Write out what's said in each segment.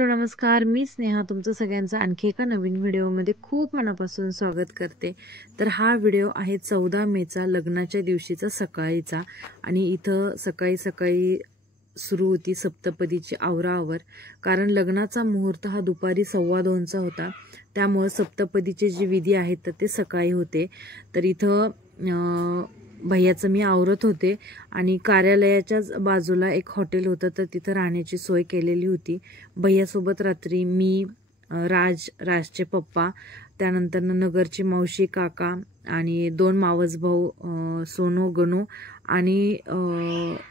Hello नमस्कार, मी स्नेहा तुमचं सगळ्यांचं आणखी एका नवीन व्हिडिओमध्ये खूप मनापासून स्वागत करते। तर हा व्हिडिओ आहे 14 मेचा लग्नाच्या दिवशीचा सकाळीचा आणि इथं सकाळी सकाळी सुरू होती सप्तपदीची आवराआवर। कारण लग्नाचा मुहूर्त हा दुपारी 2:15चा होता, त्यामुळे सप्तपदीचे जे विधी आहेत तर ते सकाळी होते। तर इथं भैयाचं मी आवरत होते आणि कार्यालयाच्याच बाजूला एक हॉटेल होतं, तर तिथं राहण्याची सोय केलेली होती। भैयासोबत रात्री मी, राजचे पप्पा, त्यानंतर नगरची मावशी, काका आणि 2 मावस भाऊ सोनू, गणू आणि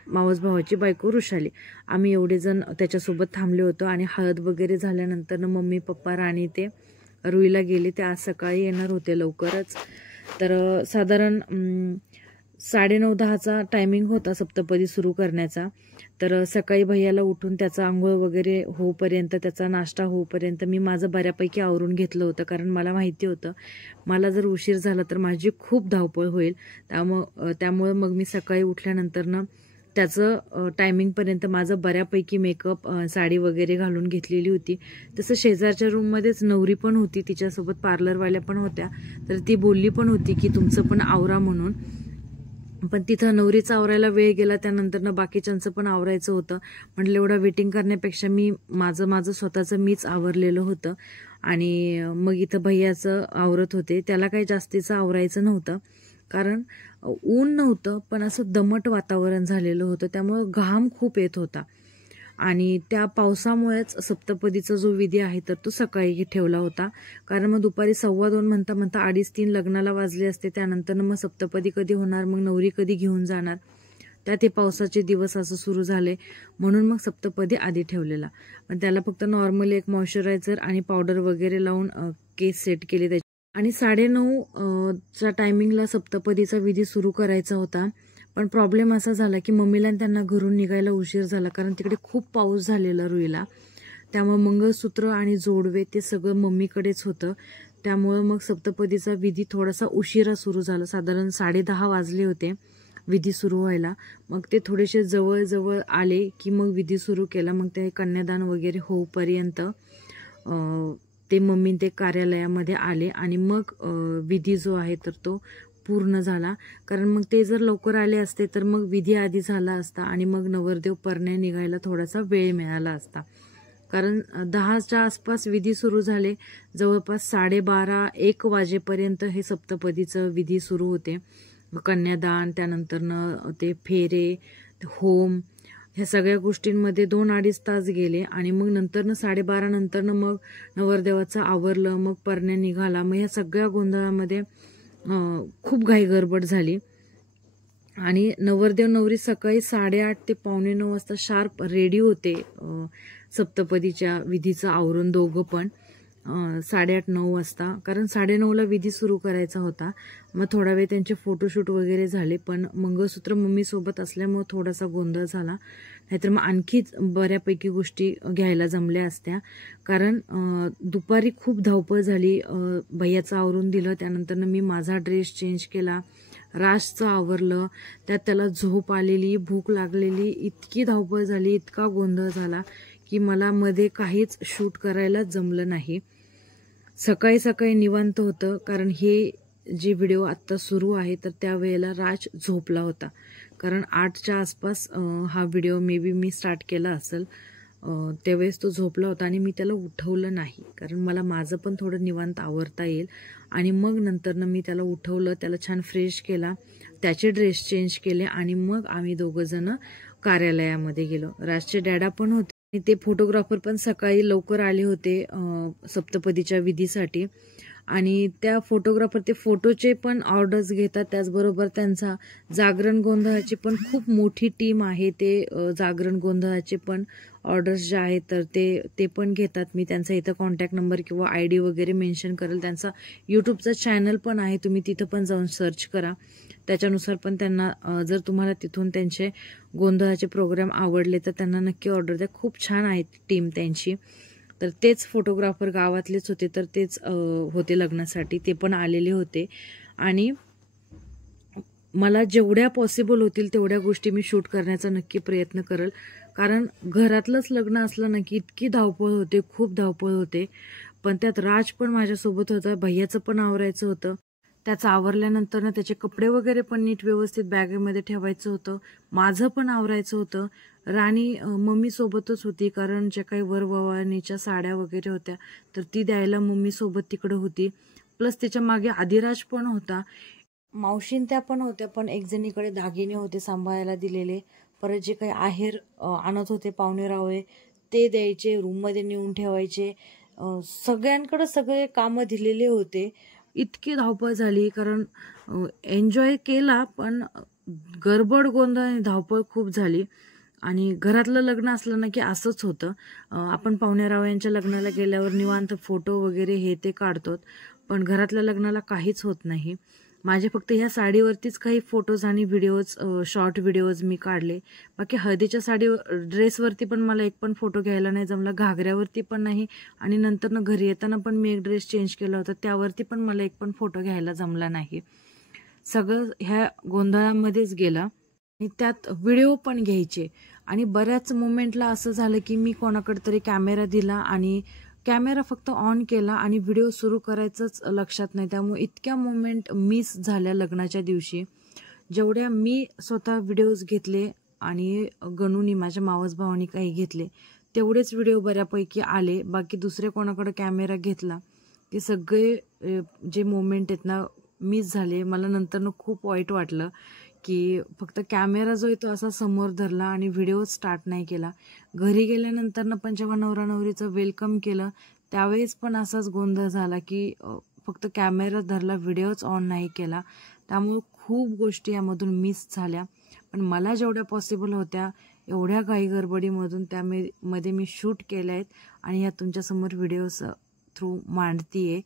मावस भावाची बायको ऋषाली, आम्ही एवढे जण त्याच्यासोबत थांबले होतो। आणि हळद वगैरे झाल्यानंतर मम्मी पप्पा राणी ते रुईला गेले, ते आज सकाळी येणार होते लवकरच। तर साधारण 9:30-10चा टायमिंग होता सप्तपदी सुरू करण्याचा। तर सकाळी भैयाला उठून त्याचा आंघोळ वगैरे होईपर्यंत, त्याचा नाश्ता होईपर्यंत मी माझं बऱ्यापैकी आवरून घेतलं होतं, कारण मला माहिती होतं मला जर उशीर झाला तर माझी खूप धावपळ होईल। त्यामुळे मग मी सकाळी उठल्यानंतरनं त्याचं टायमिंगपर्यंत माझं बऱ्यापैकी मेकअप, साडी वगैरे घालून घेतलेली होती। तसं शेजारच्या रूममध्येच नवरी पण होती, तिच्यासोबत पार्लरवाल्या पण होत्या, तर ती बोलली पण होती की तुमचं पण आवरा म्हणून। पण तिथं नवरीचा आवरायला वेळ गेला, त्यानंतर बाकीच्यांचं पण आवरायचं होतं। म्हटलं एवढा वेटिंग करण्यापेक्षा मी माझं स्वतःचं मीच आवरलेलं होतं। आणि मग इथं भैयाचं आवरत होते, त्याला काही जास्तीचं आवरायचं नव्हतं, कारण ऊन नव्हतं पण असं दमट वातावरण झालेलं होतं, त्यामुळं घाम खूप येत होता। आणि त्या पावसामुळेच सप्तपदीचा जो विधी आहे तर तो सकाळी ठेवला होता, कारण मग दुपारी 2:15 म्हणता 2:30-3 लग्नाला वाजले असते। त्यानंतर मग सप्तपदी कधी होणार, मग नवरी कधी घेऊन जाणार, त्यात हे पावसाचे दिवस असं सुरू झाले, म्हणून मग सप्तपदी आधी ठेवलेला। पण त्याला फक्त नॉर्मली एक मॉइश्चरायझर आणि पावडर वगैरे लावून केस सेट केले त्याचे। आणि 9:30च्या टायमिंगला सप्तपदीचा विधी सुरू करायचा होता, पण प्रॉब्लेम असा झाला की मम्मीला आणि त्यांना घरून निघायला उशीर झाला, कारण तिकडे खूप पाऊस झालेला रुईला। त्यामुळे मंगळसूत्र आणि जोडवे ते सगळं मम्मीकडेच होतं, त्यामुळे मग सप्तपदीचा विधी थोडासा उशिरा सुरू झाला। साधारण 10:30 वाजले होते विधी सुरू व्हायला। मग ते थोडेसे जवळ आले की मग विधी सुरू केला। मग ते कन्यादान वगैरे होईपर्यंत ते मम्मी ते कार्यालयामध्ये आले आणि मग विधी जो आहे तर तो पूर्ण झाला। कारण मग ते जर लवकर आले असते तर मग विधी आधी झाला असता आणि मग नवरदेव परणे निघायला थोडासा वेळ मिळाला असता, कारण 10च्या आसपास विधी सुरू झाले, जवळपास 12:30-1 वाजेपर्यंत हे सप्तपदीचं विधी सुरू होते। कन्यादान, त्यानंतरनं ते फेरे, होम, ह्या सगळ्या गोष्टींमध्ये 2-2.5 तास गेले। आणि मग नंतरनं 12:30 नंतरनं मग नवरदेवाचं आवरलं, मग परण्या निघाला। मग ह्या सगळ्या गोंधळामध्ये खूप घाई गडबड झाली। आणि नवरदेव नवरी सकाळी 8:30 ते 8:45 वाजता शार्प रेडी होते सप्तपदीच्या विधीचं आवरून, दोघं पण 8:30-9 वाजता, कारण 9:30ला विधी सुरू करायचा होता। मग थोडा वेळ त्यांचे फोटोशूट वगैरे झाले, पण मंगळसूत्र मम्मी सोबत असल्यामुळे थोडासा गोंधळ झाला, नाहीतर मग आणखीच बऱ्यापैकी गोष्टी घ्यायला जमल्या असत्या। कारण दुपारी खूप धावपळ झाली, भैयाचं आवरून दिलं, त्यानंतर मी माझा ड्रेस चेंज केला, राजचं आवरलं, त्यात त्याला झोप आलेली, भूक लागलेली, इतकी धावपळ झाली, इतका गोंधळ झाला की मला मध्ये काहीच शूट करायला जमलं नाही। सकाळी सकाळी निवांत होतं, कारण हे जे व्हिडिओ आत्ता सुरू आहे तर त्यावेळेला राज झोपला होता, कारण 8च्या आसपास हा video may be me start केला असेल, त्यावेळेस तो झोपला होता आणि मी त्याला उठवलं नाही, कारण मला माझं पण थोडं निवांत आवरता येईल। आणि मग नंतरनं मी त्याला उठवलं, त्याला छान फ्रेश केला, त्याचे ड्रेस चेंज केले आणि मग आम्ही दोघं जण कार्यालयामध्ये गेलो। राजचे डॅडा पण होते, ते फोटोग्राफर पण सकाळी लवकर आले होते सप्तपदीच्या विधीसाठी। आणि त्या फोटोग्राफर ते फोटोचे पण ऑर्डर्स घेतात, त्याचबरोबर त्यांचा जागरण गोंधळाची पण खूप मोठी टीम आहे, ते जागरण गोंधळाचे पण ऑर्डर्स जे आहेत तर ते पण घेतात। मी त्यांचा इथं कॉन्टॅक्ट नंबर किंवा ID वगैरे मेन्शन करेल, त्यांचा यूट्यूबचा चॅनल पण आहे, तुम्ही तिथं पण जाऊन सर्च करा, त्याच्यानुसार पण त्यांना जर तुम्हाला तिथून त्यांचे गोंधळाचे प्रोग्राम आवडले तर त्यांना नक्की ऑर्डर द्या, खूप छान आहे टीम त्यांची। तर तेच फोटोग्राफर गावातलेच होते, तर तेच होते लग्नासाठी, ते पण आलेले होते। आणि मला जेवढ्या पॉसिबल होतील तेवढ्या गोष्टी मी शूट करण्याचा नक्की प्रयत्न करेल, कारण घरातलंच लग्न असलं ना की इतकी धावपळ होते, खूप धावपळ होते. पण त्यात राज पण माझ्यासोबत होता, भैयाचं पण आवरायचं होतं. त्याचं आवरल्यानंतर ना त्याचे कपडे वगैरे पण नीट व्यवस्थित बॅगेमध्ये ठेवायचं होतं, माझं पण आवरायचं होतं. राणी मम्मी सोबतच होती, कारण ज्या काही वरववानीच्या साड्या वगैरे होत्या तर ती द्यायला मम्मी सोबत तिकडे होती. प्लस त्याच्या मागे आदिराज पण होता, मावशीन त्या पण होत्या. पण एक जणीकडे दागिने होते सांभाळायला दिलेले, परत जे काही आहेर आणत होते पाहुणे रावळे ते द्यायचे, रूममध्ये नेऊन ठेवायचे. सगळ्यांकडे सगळे कामं दिलेले होते. इतकी धावपळ झाली, कारण एन्जॉय केला पण गडबड गोंधळ आणि धावपळ खूप झाली. आणि घरातलं लग्न असलं ना की असंच होतं. आपण पाहुणेरावयांच्या लग्नाला गेल्यावर निवांत फोटो वगैरे हे ते काढतो, पण घरातल्या लग्नाला काहीच होत नाही. माझे फक्त ह्या साडीवरतीच काही फोटोज आणि व्हिडिओज, शॉर्ट व्हिडिओज मी काढले. बाकी हळदीच्या ड्रेसवरती पण मला एक पण फोटो घ्यायला नाही जमला, घागऱ्यावरती पण नाही, आणि नंतर ना घरी येताना पण मी एक ड्रेस चेंज केला होता त्यावरती पण मला एक पण फोटो घ्यायला जमला नाही. सगळं ह्या गोंधळामध्येच गेला. आणि त्यात व्हिडिओ पण घ्यायचे, आणि बऱ्याच मोमेंटला असं झालं की मी कोणाकडे तरी कॅमेरा दिला आणि कॅमेरा फक्त ऑन केला आणि व्हिडिओ सुरू करायचंच लक्षात नाही. त्यामुळे इतक्या मोमेंट मिस झाल्या लग्नाच्या दिवशी. जेवढ्या मी स्वतः व्हिडिओज घेतले आणि गणूनी माझ्या मावस भावानी काही घेतले तेवढेच व्हिडिओ बऱ्यापैकी आले. बाकी दुसरे कोणाकडे कॅमेरा घेतला ते सगळे जे मोमेंट आहेत ना मिस झाले. मला नंतर खूप वाईट वाटलं की फक्त कॅमेरा जो आहे तो असा समोर धरला आणि व्हिडिओ स्टार्ट नाही केला. घरी गेल्यानंतर पण जेव्हा नवरा नवरीचं वेलकम केलं त्यावेळेस पण असाच गोंधळ झाला की फक्त कॅमेरा धरला, व्हिडिओच ऑन नाही केला. त्यामुळे खूप गोष्टी यामधून मिस झाल्या. पण मला जेवढ्या पॉसिबल होत्या एवढ्या घाई गडबडीमधून त्यामध्ये मी शूट केल्या आहेत आणि या तुमच्यासमोर व्हिडिओज थ्रू मांडतीये.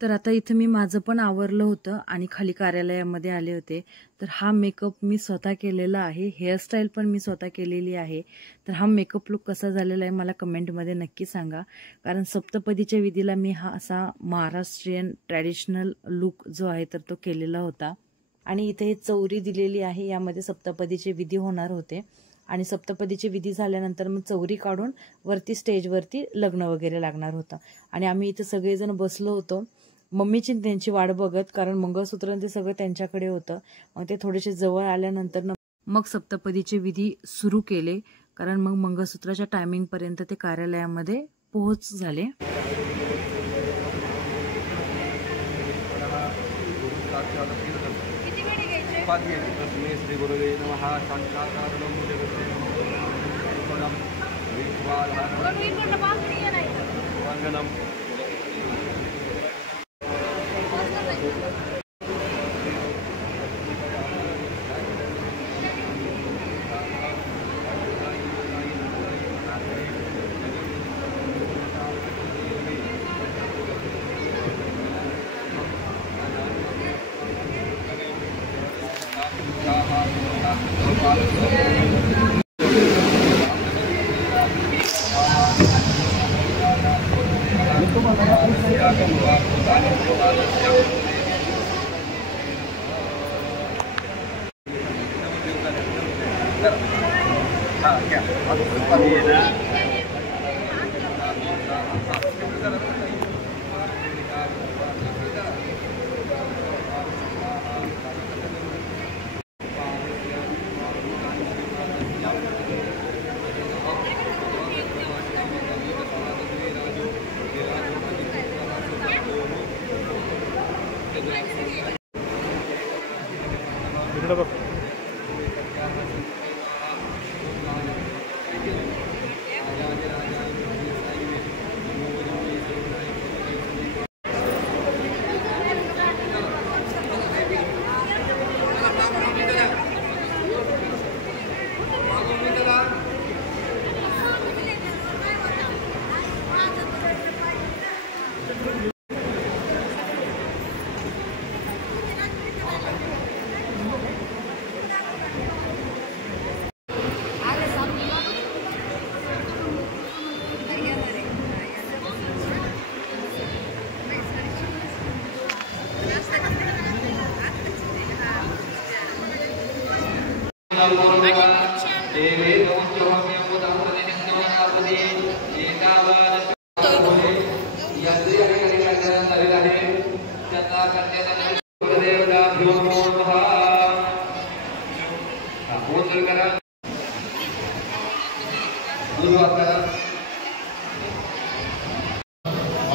तर आता इथं मी माझं पण आवरलं होतं आणि खाली कार्यालयामध्ये आले होते. तर हा मेकअप मी स्वतः केलेला आहे, हेअरस्टाईल पण मी स्वतः केलेली आहे. तर हा मेकअप लुक कसा झालेला आहे मला कमेंटमध्ये नक्की सांगा. कारण सप्तपदीच्या विधीला मी हा असा महाराष्ट्रीयन ट्रॅडिशनल लुक जो आहे तर तो केलेला होता. आणि इथे हे चौरी दिलेली आहे, यामध्ये सप्तपदीचे विधी होणार होते. आणि सप्तपदीची विधी झाल्यानंतर मग चौरी काढून वरती स्टेजवरती लग्न वगैरे लागणार होतं. आणि आम्ही इथे सगळेजण बसलो होतो मम्मीची त्यांची वाट बघत, कारण मंगळसूत्र ते सगळं त्यांच्याकडे होतं. मग ते थोडेसे जवळ आल्यानंतर मग सप्तपदीचे विधी सुरू केले, कारण मग मंगळसूत्राच्या टायमिंगपर्यंत ते कार्यालयामध्ये पोहोच झाले.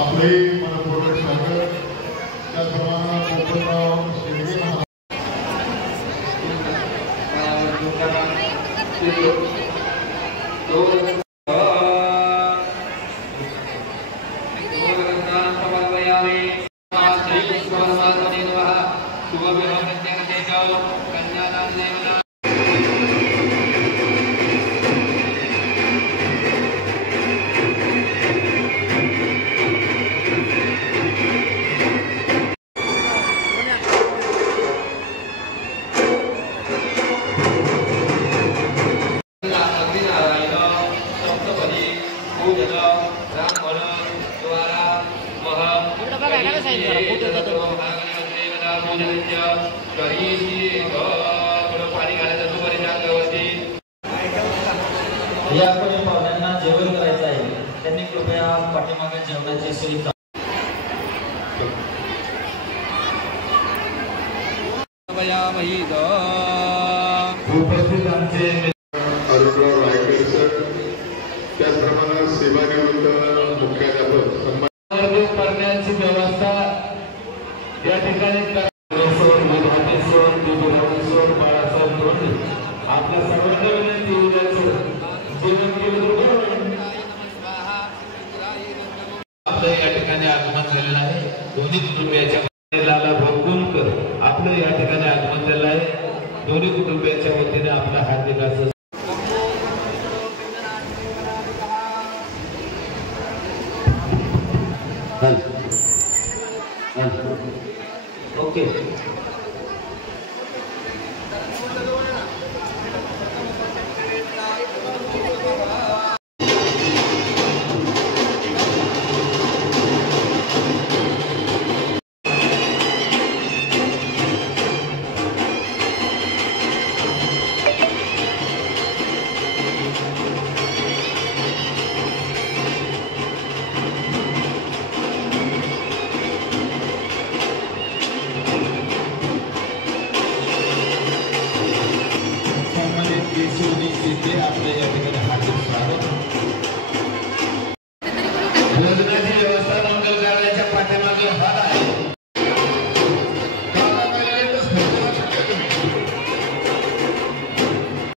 आपले मनपूर्वक स्वागत. त्याचप्रमाणे कोकणराव शेळके या कोणी पाहुण्यांना जेवण करायचं आहे त्यांनी कृपया पाठीमागे जेवणाची सोय उपस्थित आमचे अरुणराव रायकर सर, त्याचप्रमाणे सेवानिवृत्त मुख्याध्यापक सन्मान करण्याची व्यवस्था या ठिकाणी आपल्या सर्वांना विनंती जीवन केलं. आपलं या ठिकाणी आगमन झालेलं आहे. दोन्ही कुटुंबियाच्या लाला भोगुलकर आपलं या ठिकाणी आगमन झालेलं आहे. दोन्ही कुटुंबियाच्या वतीने आपला हार्दिक असं ओके. आपल्या या